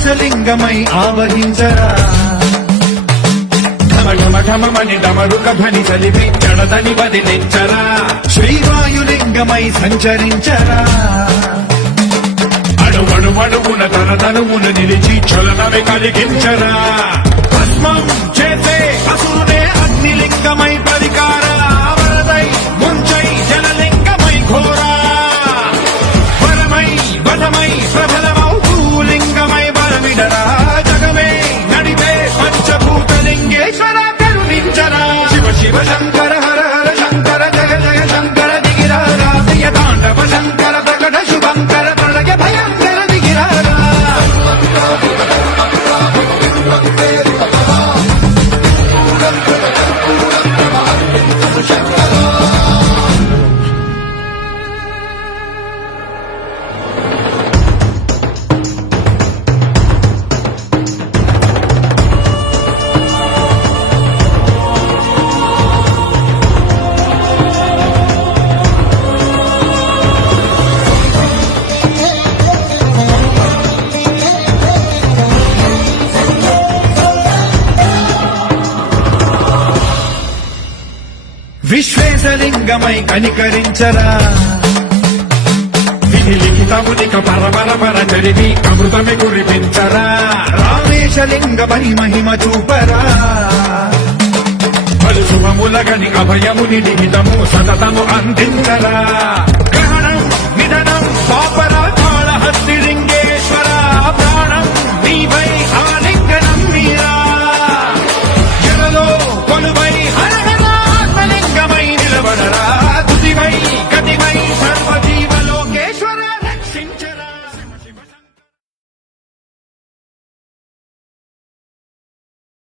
ఆకాశలింగమై ఆవహించరా ఢమఢమని డమరుక ధ్వని చలిపి జడదని వదిలించరా శ్రీవాయులింగమై సంచరించరా అణువణువున తన తనువును నిలిచి చలనమే కలిగించరా భస్మం చేసే అసురునే అగ్నిలింగమై పరికార వరదై ముంచై జలలింగమై ఘోరా వరమై వధమై ప్రబలమౌ భూలింగమై బలమిడరా జగమే నడిపే పంచభూతలింగేశ్వర కరుణించరా శివ శివ శంకర హర హర శంకర జయ జయ శంకర దిగిరారా ప్రియ తాండవ శంకర ప్రకట శుభంకర ప్రళయ భయంకర దిగిరారా విశ్వేశలింగమై కనికరించరా విధి లిఖితమునిక పరపర చరివి అమృతమి కురిపించరా రామేశలింగమై మహిమ చూపరా పలు శుభములగని అభయముని లిఖితము సతతము అందించరా